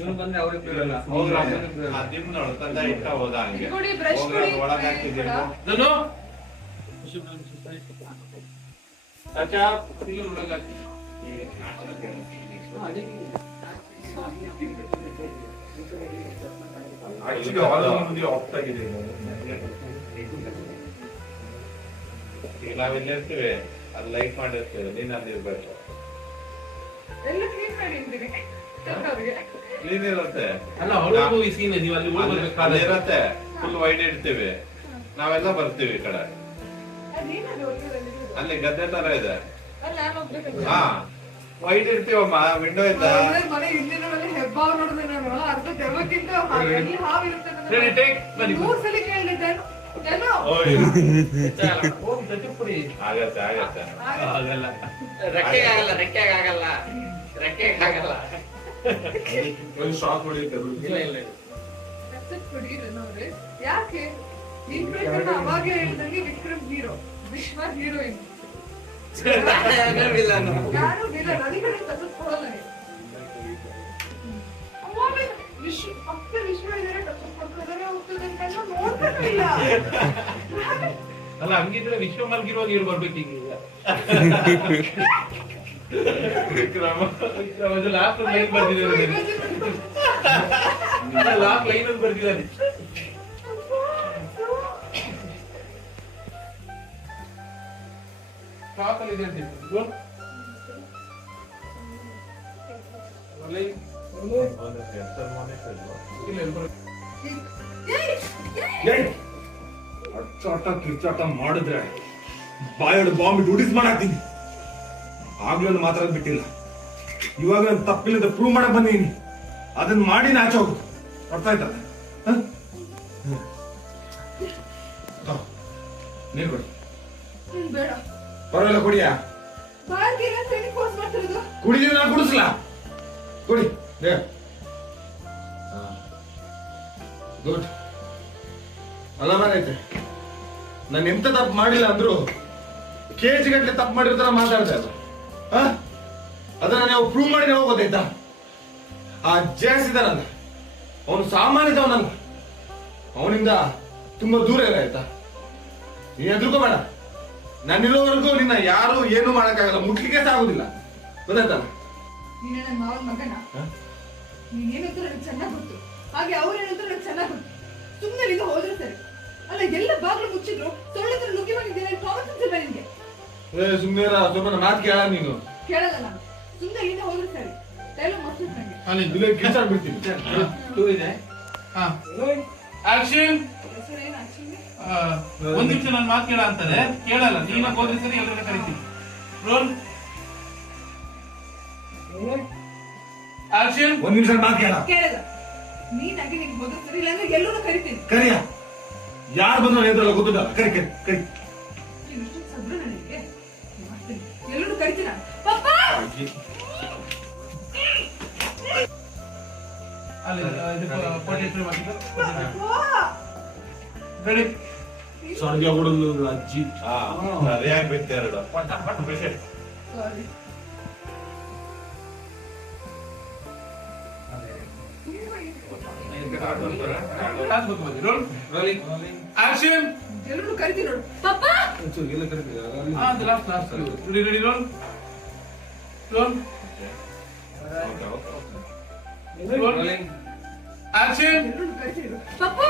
ಇವನು ಬಂದ್ರೆ ಅವ್ರಿಗೆ ಬಿಡಲ್ಲ. ನಿಮ್ ನೋಡ್ಕೊಂಡ ಇಟ್ಟ ಹೋದ ಹಂಗೆ ಒಳಗೆ ಹಾಕಿದ್ದೀವಿ. ಚಾಚಾ ಇಲ್ಲಿ ಒಳಗೆ ಹಾಕಿ. ಆಕ್ಚುಲಿ ಆಲ್ ಮುಂದೆ ಆಫ್ ಆಗಿದೆ. ಈಗ ನಾವಿಲ್ಲಿ ಇರ್ತೀವಿ, ಅದು ಲೈಟ್ ಮಾಡಿರ್ತೀವಿ, ನೀನ್ ಅಲ್ಲಿರ್ಬೇಕು. ಎಲ್ಲ ಕ್ಲೀನ್ ಮಾಡಿರ್ತೀವಿ ಕ್ಲೀನ್ ಇರುತ್ತೆ. ಅಲ್ಲ ಅವಳಿಗೂ ಈ ಸೀನ್ ಇದೀವಿ ಅಲ್ಲಿ ಅಲ್ಲಿ ಇರತ್ತೆ, ಫುಲ್ ವೈಡ್ ಇಡ್ತೀವಿ, ನಾವೆಲ್ಲ ಬರ್ತೀವಿ ಈ ಕಡೆ. ಅಲ್ಲಿ ಗದ್ದೆ ತರ ಇದೆ. ಹಾ ವೈಡ್ ಇಡ್ತೀವಮ್ಮ ವಿಂಡೋ ಇಂದ. ಮನೆ ಹಿಂದಿನ ಮನೆ ಹೆಬ್ಬಾವ್ ನೋಡಿದೆ ನಾನು. ಅರ್ಧ ದೆವ್ವಕ್ಕಿಂತ ಎಲ್ಲಿ ಹಾವು ಇರುತ್ತೆ ಮೂರ್ ಸಲ ಕೇಳಿದೆ. ಆಗತ್ತೆ ಆಗತ್ತೆ. ಆಗಲ್ಲ, ರೆಕ್ಕೆಗೆ ಆಗಲ್ಲ. ಒಂದು ಶಾಕ್ ಹೊಡೆಯುತ್ತೆ. ಯಾಕೆ ನಿನ್ ಪ್ರಕಾರ ಅವಾಗಲೇ ಹೇಳ್ದಂಗೆ ವಿಕ್ರಮ್ ಹೀರೋ, ವಿಶ್ವ ಹೀರೋಯಿನ್. ಯಾರು ವಿಲನ್, ಅದಕ್ಕೆ ತಪ್ಪಿಸ್ಕೊಡಲ್ಲ. ಅಪ್ಪ ವಿಶ್ವ ಇದಾರೆ, ತಪ್ಪಿಸ್ಕೊಡ್ತಾರೆ ಹೋಗ್ತದೆ ಅಂತ ನೋಡ್ತಾನೆ ಇಲ್ಲ. ಅಲ್ಲ ಹಂಗಿದ್ರೆ ವಿಶ್ವ ಮಲ್ಗಿರುವಾಗ ಇವ್ರು ಬರ್ಬೇಕು ಈಗ. ಲಾಸ್ಟ್ ಲೈನ್ ಬರ್ದಿದ್ದಾರೆ, ಲಾಸ್ಟ್ ಲೈನ್ ಅಲ್ಲಿ ಬರ್ದಿದ್ದಾರೆ. ಶಾಕ್ ಅಲ್ಲಿ ಇದೆ ಅಂತ ಅಚ್ಚಾಟ ಕಿರ್ಚಾಟ ಮಾಡಿದ್ರೆ ಬಾಯೋಡು ಬಾಂಬ್ ಡ್ಯೂಟೀಸ್ ಮಾಡಾಕ್ತೀನಿ. ಆಗ್ಲೂ ಮಾತಾಡೋದು ಬಿಟ್ಟಿಲ್ಲ. ಇವಾಗ ನಾನು ತಪ್ಪಿಲ್ಲದ ಪ್ರೂವ್ ಮಾಡಕ್ ಬಂದೀನಿ. ಅದನ್ನ ಮಾಡಿ ನಾಚ ಹೋಗುದು. ಅರ್ಥ ಆಯ್ತಾ? ನೀರು ಕೊಡಿ. ಬೇಡ ಪರವಾಗಿಲ್ಲ, ಕುಡಿಯಾ? ಕುಡಿದೀವಿ, ನಾನು ಕುಡಿಸ್ಲಾ? ಕುಡಿ. ಗುಡ್. ಅಲ್ಲ ಮಾರೈತೆ, ನಾನು ಎಂತ ತಪ್ಪು ಮಾಡಿಲ್ಲ ಅಂದ್ರು ಕೆಜಿ ಗಟ್ಟಲೆ ತಪ್ಪು ಮಾಡಿರ್ತಾರ ಮಾತಾಡ್ತಾ ಇಲ್ಲ. ಅದನ್ನ ನೀವು ಪ್ರೂವ್ ಮಾಡಿ ಹೋಗೋದಾಯ್ತಾ? ಆ ಜೇಸ್ ಇದಾನಲ್ಲ, ಅವನು ಸಾಮಾನ್ಯದವನಲ್ಲ, ಅವನಿಂದ ತುಂಬಾ ದೂರ ಇರ ಆಯ್ತಾ? ನೀನ್ ಎದುರ್ಕೋಬೇಡ. ನಾನಿರೋವರೆಗೂ ನಿನ್ನ ಯಾರು ಏನು ಮಾಡಕ್ಕಾಗಲ್ಲ, ಮುಟ್ಲಿಕ್ಕೆ ಸಾಗುದಿಲ್ಲ. ಗೊತ್ತಾಯ್ತಲ್ಲ? ನೀನ ನನ್ನ ಮಾವನ ಮಗನ. ನೀನೇನಂತ ನನಗೆ ಚೆನ್ನಾಗ್ ಗೊತ್ತು, ಹಾಗೆ ಅವ್ರೇನಂತ ನನಗೆ ಚೆನ್ನಾಗ್ ಗೊತ್ತು. ಸುಮ್ಮನೆ ಈಗ ಹೋದ್ರೆ ಸರಿ. ಅಲ್ಲ ಎಲ್ಲ ಬಾಗ್ಲು ಮುಚ್ಚಿದ್ರು ಸೊಳ್ಳೆ ನುಗ್ಗಿ ಬಂದಿದ್ದೇನೆ. ಕಾಮನ್ ಸೆನ್ಸ್ ಇಲ್ಲ ನಿನ್ಗೆ? ಸುಮ್ಮನೆ ಸ್ವಲ್ಪ ಮಾತು ಕೇಳ. ನೀನು ಕೇಳಲ್ಲ. ನಾನು ಸುಮ್ಮನೆ ಇಲ್ಲಿಂದ ಹೋದ್ರೆ ಸರಿ. ಡೈಲಾಗ್ ಮಸ್ತ್ ನಂಗೆ. ಅಲ್ಲಿ ಕಿರ್ಚಾಡ್ ಬಿಡ್ತೀನಿ. ಆಕ್ಷನ್. ಒಂದ್ ನಿಮಿಷ ನನ್ನ ಮಾತು ಕೇಳ ಅಂತಾರೆ, ಕೇಳಲ್ಲ. ನೀನಾಗ ಹೋದ್ರೆ ಸರಿ, ಎಲ್ಲರನ್ನ ಕರಿತೀನಿ. Roll action. ಒಂದ್ ನಿಮಿಷ ಮಾತು ಕೇಳ. ಕೇಳಲ್ಲ. ನೀನಾಗಿ ನಿನ್ ಹೋದ್ರೆ ಸರಿ, ಇಲ್ಲಾಂದ್ರೆ ಎಲ್ಲರೂ ಕರಿತೀನಿ. ಕರಿಯ ಯಾರು ಬಂದ್ರು ಎದುರಲ್ಲ ಗೊತ್ತಿಲ್ಲ. ಕರಿ ಕರಿ ಕರಿ. ಸಬ್ರ ನನಗೆ ಎಲ್ಲರೂ ಕರಿತೀನ. ಪಪ್ಪಾ ಸೊಂಡಿಗೆ ಕೊಡಲು ಅಜ್ಜಿ. ಸರಿಯಾಗಿ ಬಿಟ್ಟು ಎರಡು. ಸಾರಿ. ಆಕ್ಷನ್. ಎಲ್ಲರೂ ಕರಿತೀನಿ ನೋಡು. ಪಪ್ಪಾ ಎಲ್ಲ ಕರಿತೀರಾ? Last ready. Roll action. ಎಲ್ಲರೂ ಕರಿತೀನಿ. ಪಪ್ಪಾ